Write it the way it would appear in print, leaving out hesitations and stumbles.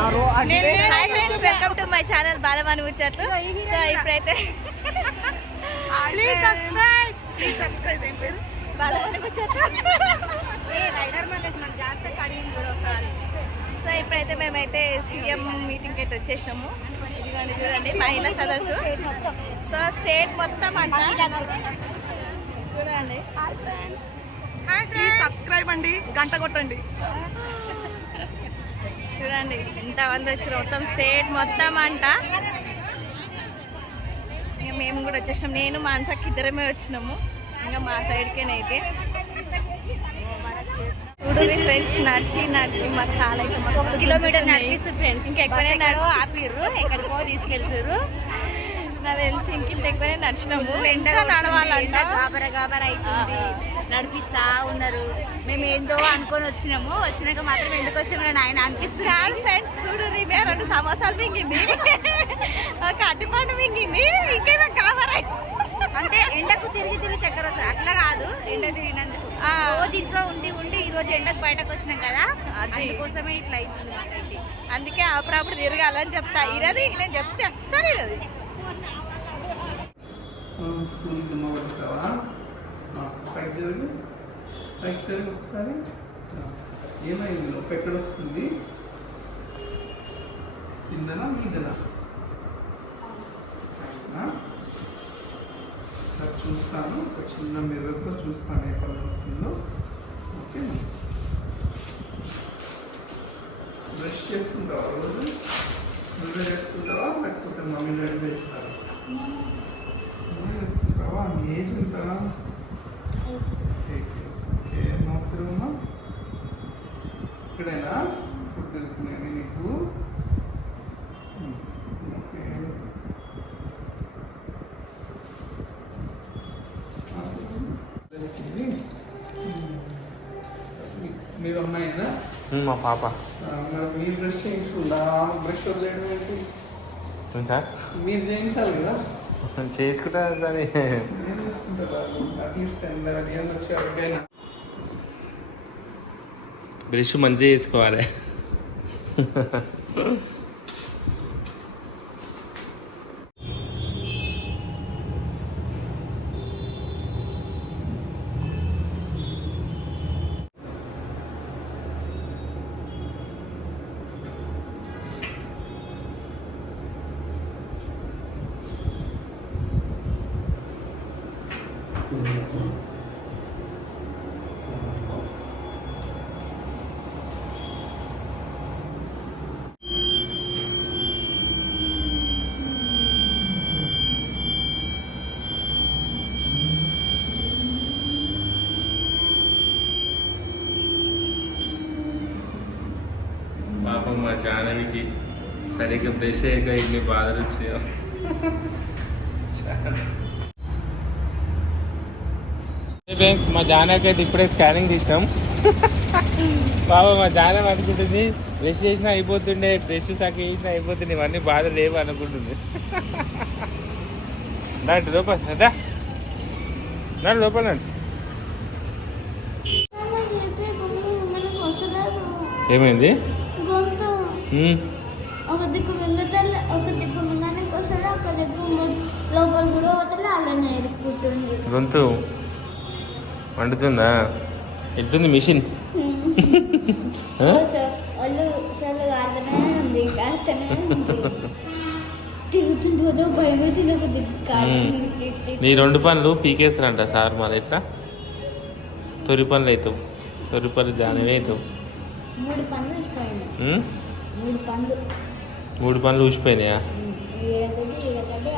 Hi friends, welcome to my channel Balavani ముచ్చట్లు. So ఇప్పుడైతే please subscribe ఏం పేరు బాలవాణి ముచ్చట్లు. సో ఇప్పుడైతే మేమైతే సీఎం మీటింగ్కి అయితే వచ్చేసినాము. ఇదిగోండి చూడండి, మహిళా సదస్సు. సో స్టేట్ మొత్తం అంట చూడండి. ప్లీజ్ సబ్స్క్రైబ్ అండి, గంట కొట్టండి. చూడండి ఇంతమంది వచ్చారు, మొత్తం స్టేట్ మొత్తం అంట. ఇంకా మేము కూడా వచ్చేసినాం. నేను మాన్సకి ఇద్దరమే వచ్చినాము. ఇంకా మా సైడ్కేనైతే చూడండి ఫ్రెండ్స్, నడిచి మా కాలు అయితే మస్తు కిలోమీటర్ నడిపిస్తుంది ఫ్రెండ్స్. ఇంకా ఎక్కువనే ఆపిర్రు, ఎక్కడికో తీసుకెళ్తారు. నాకు తెలిసి ఇంకింత ఎక్కువనే నడిచినాము. ఎండగా నడవాలంట, గాబర అవుతుంది, నడిపిస్తా ఉన్నారు. మేము ఏందో అనుకొని వచ్చినాము. వచ్చినాక మాత్రం ఎందుకు వచ్చినాము ఆయన అనిపిస్తుంది. ఫ్రెండ్స్ చూడండి, మేము 2 సమోసాలు మింగింది, ఒక అట్టిపండు మింగింది, ఇంకేమో కావరా అంటే ఎండకు తిరిగి చక్కెర వస్తుంది. అట్లా కాదు, ఎండ తిరిగినందుకు. రోజు ఇంట్లో ఉండి ఈ రోజు ఎండకు బయటకు వచ్చినాం కదా, అందుకోసమే ఇట్లా అవుతుంది మాకైతే. అందుకే అప్పుడప్పుడు తిరగాలని చెప్తా. ఇరది నేను చెప్తే అస్సలు ఇరది. స్కూల్కి మొదలుతావా? పైకి జరిగి ఒకసారి. ఏమైంది? నొప్పి ఎక్కడ వస్తుంది? కిందనా మీదనా? సార్ చూస్తాను, ఒక చిన్న మిర్రర్తో చూస్తాను ఎక్కడ వస్తుందో. ఓకే, బ్రష్ చేసుకుంటావా రోజు? నువ్వే చేసుకుంటావా లేకపోతే మమ్మీ డాడీ వేస్తారా? వేసుకుంటావా? మీ ఏజ్ ఎంత? ఓకే, నోరుమా ఇక్కడైనా ఇప్పుడు తెలుపుతున్నాను నీకు. ఓకే, మీరు అమ్మాయినా? మా పాప. మీరు బ్రష్ చేయించుకుందా? బ్రష్ వదిలేయడం ఏంటి సార్? మీరు చేయించాలి కదా. చేసుకుంటా సార్. ఏం చేసుకుంటారు? అట్లీస్ట్ అది ఏం వచ్చి ఎవరికైనా బ్రష్ మంచిగా చేసుకోవాలి. పాపం మా జాహ్నవికి సరిగ్గా బ్రష్ అయ్యాక ఇన్ని బాధలు వచ్చాయో. ఫ్రెండ్స్, మా జాహ్నవికి అయితే ఇప్పుడే స్కానింగ్ తీసినాం. బాబా మా జాహ్నవి అనుకుంటుంది బ్రష్ చేసినా అయిపోతుండే, బ్రష్ సగ చేసినా అయిపోతుండే, ఇవన్నీ బాధలు లేవు అనుకుంటుంది. దాంట్లో లోపల అదా, దాంట్లో లోపల ఏమైంది? ఒక దిక్కు మింగతలే, ఒక దిక్కు మింగడానికి వస్తుంది, ఒక దిక్కు లోపల కూడా పోతలే, అలానే ఇరుక్కుంటుంది. గొంతు వండుతుందా? ఎట్లుంది మిషన్? వాళ్ళు అసలు ఆడుతూనే ఉంది, తిరుగుతుంది కదా, భయం అవుతుంది. ఒక దిక్కు నీ 2 పనులు పీకేస్తారంట సార్. మరి ఎట్లా? తొలి పనులు అవుతావు, తొలి పనులు జానవే అవుతావు. 3 పనులు ఊసిపోయినాయి. 3 పనులు ఊసిపోయినాయా? ఈడొకటి, ఈడొకటి.